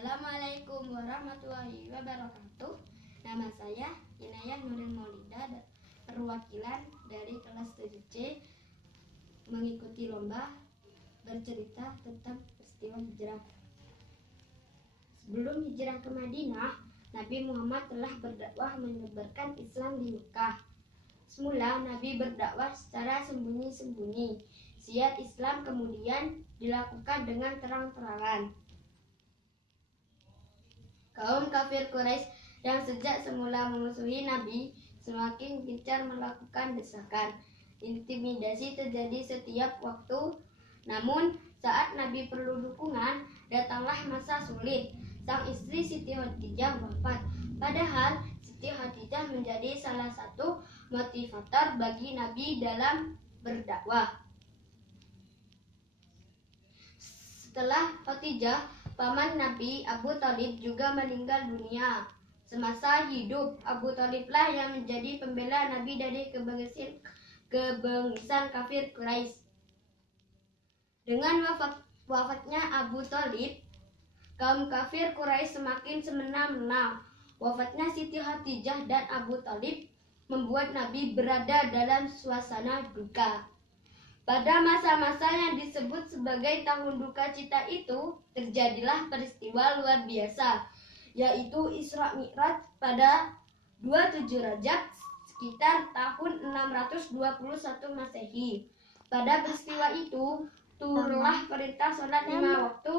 Assalamualaikum warahmatullahi wabarakatuh. Nama saya Inayah Nuril Maulida, perwakilan dari kelas 7C, mengikuti lomba bercerita tentang peristiwa hijrah. Sebelum hijrah ke Madinah, Nabi Muhammad telah berdakwah menyebarkan Islam di Mekah. Semula Nabi berdakwah secara sembunyi-sembunyi. Syiar Islam kemudian dilakukan dengan terang-terangan. Kaum kafir Quraisy yang sejak semula memusuhi Nabi semakin gencar melakukan desakan. Intimidasi terjadi setiap waktu. Namun saat Nabi perlu dukungan, datanglah masa sulit. Sang istri Siti Khadijah wafat. Padahal Siti Khadijah menjadi salah satu motivator bagi Nabi dalam berdakwah. Setelah Khadijah, paman Nabi Abu Thalib juga meninggal dunia. Semasa hidup, Abu Thaliblah yang menjadi pembela Nabi dari kebengisan kafir Quraisy. Dengan wafatnya Abu Thalib, kaum kafir Quraisy semakin semena-mena. Wafatnya Siti Khadijah dan Abu Thalib membuat Nabi berada dalam suasana duka. Pada masa-masa yang disebut sebagai tahun duka cita itu, terjadilah peristiwa luar biasa, yaitu Isra Mi'raj pada 27 Rajab sekitar tahun 621 Masehi. Pada peristiwa itu, turunlah perintah sholat 5 waktu.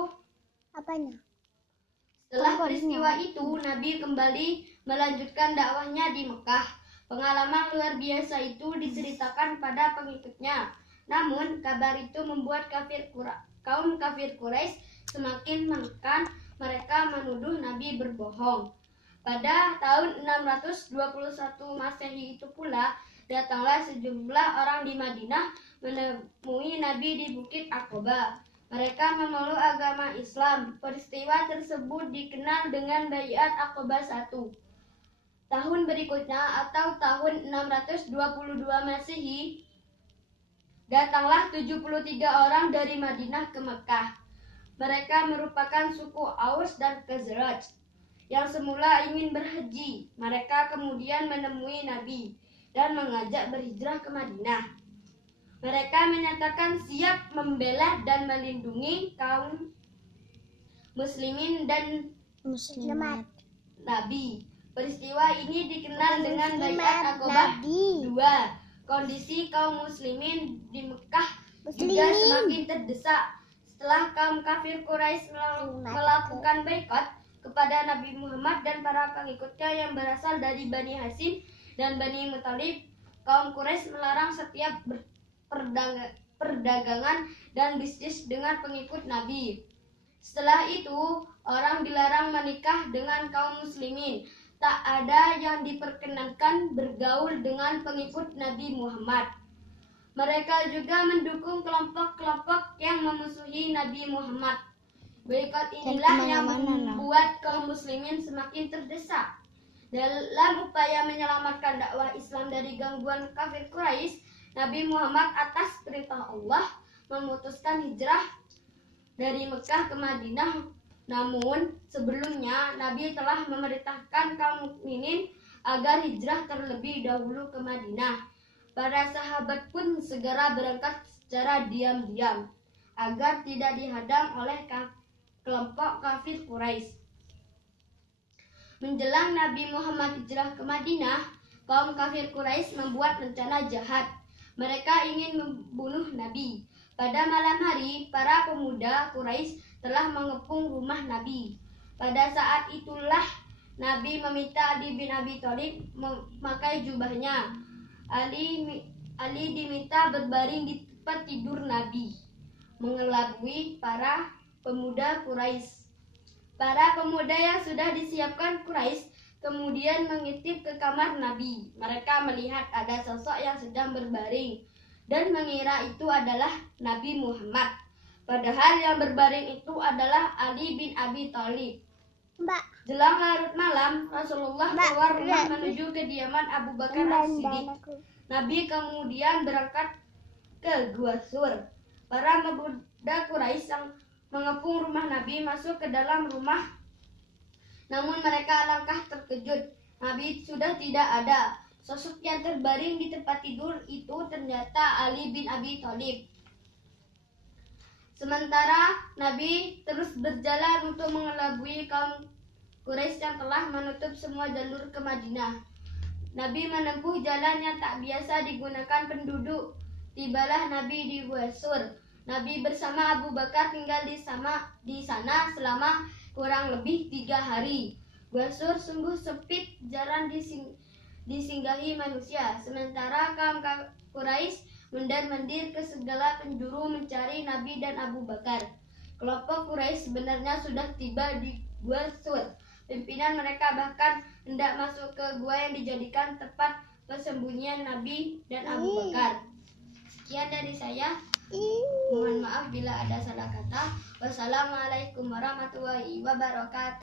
Setelah peristiwa itu, Nabi kembali melanjutkan dakwahnya di Mekah. Pengalaman luar biasa itu diceritakan pada pengikutnya. Namun, kabar itu membuat kaum kafir Quraisy semakin menekan. Mereka menuduh Nabi berbohong. Pada tahun 621 Masehi itu pula, datanglah sejumlah orang di Madinah menemui Nabi di Bukit Aqabah. Mereka memeluk agama Islam. Peristiwa tersebut dikenal dengan Baiat Aqabah I. Tahun berikutnya atau tahun 622 Masehi, datanglah 73 orang dari Madinah ke Mekah. Mereka merupakan suku Aus dan Khazraj yang semula ingin berhaji. Mereka kemudian menemui Nabi dan mengajak berhijrah ke Madinah. Mereka menyatakan siap membela dan melindungi kaum muslimin dan muslimat Nabi. Peristiwa ini dikenal dengan Baiat Aqabah II. Kondisi kaum muslimin di Mekah juga semakin terdesak setelah kaum kafir Quraisy melakukan boikot kepada Nabi Muhammad dan para pengikutnya yang berasal dari Bani Hashim dan Bani Muthalib. Kaum Quraisy melarang setiap perdagangan dan bisnis dengan pengikut Nabi. Setelah itu, orang dilarang menikah dengan kaum muslimin. Tak ada yang diperkenankan bergaul dengan pengikut Nabi Muhammad. Mereka juga mendukung kelompok-kelompok yang memusuhi Nabi Muhammad. Boikot inilah yang membuat kaum muslimin semakin terdesak. Dalam upaya menyelamatkan dakwah Islam dari gangguan kafir Quraisy, Nabi Muhammad atas perintah Allah memutuskan hijrah dari Mekah ke Madinah. Namun, sebelumnya Nabi telah memerintahkan kaum mukminin agar hijrah terlebih dahulu ke Madinah. Para sahabat pun segera berangkat secara diam-diam agar tidak dihadang oleh kelompok kafir Quraisy. Menjelang Nabi Muhammad hijrah ke Madinah, kaum kafir Quraisy membuat rencana jahat. Mereka ingin membunuh Nabi. Pada malam hari, para pemuda Quraisy telah mengepung rumah Nabi. Pada saat itulah Nabi meminta Ali bin Abi Thalib memakai jubahnya. Ali diminta berbaring di tempat tidur Nabi, mengelabui para pemuda Quraisy. Para pemuda yang sudah disiapkan Quraisy kemudian mengintip ke kamar Nabi. Mereka melihat ada sosok yang sedang berbaring dan mengira itu adalah Nabi Muhammad. Padahal yang berbaring itu adalah Ali bin Abi Thalib. Jelang larut malam, Rasulullah keluar rumah menuju kediaman Abu Bakar As-Siddiq. Nabi kemudian berangkat ke Gua Sur. Para pemuda Quraisy yang mengepung rumah Nabi masuk ke dalam rumah Namun mereka alangkah terkejut. Nabi sudah tidak ada. Sosok yang terbaring di tempat tidur itu ternyata Ali bin Abi Thalib. Sementara Nabi terus berjalan untuk mengelabui kaum Quraisy yang telah menutup semua jalur ke Madinah. Nabi menempuh jalan yang tak biasa digunakan penduduk. Tibalah Nabi di Buasur. Nabi bersama Abu Bakar tinggal di sana selama kurang lebih 3 hari. Buasur sungguh sempit, jarang disinggahi manusia. Sementara kaum Quraisy mundar-mandir ke segala penjuru mencari Nabi dan Abu Bakar. Kelompok Quraisy sebenarnya sudah tiba di Buasur. Pimpinan mereka bahkan hendak masuk ke gua yang dijadikan tempat persembunyian Nabi dan Abu Bakar. Sekian dari saya. Mohon maaf bila ada salah kata. Wassalamualaikum warahmatullahi wabarakatuh.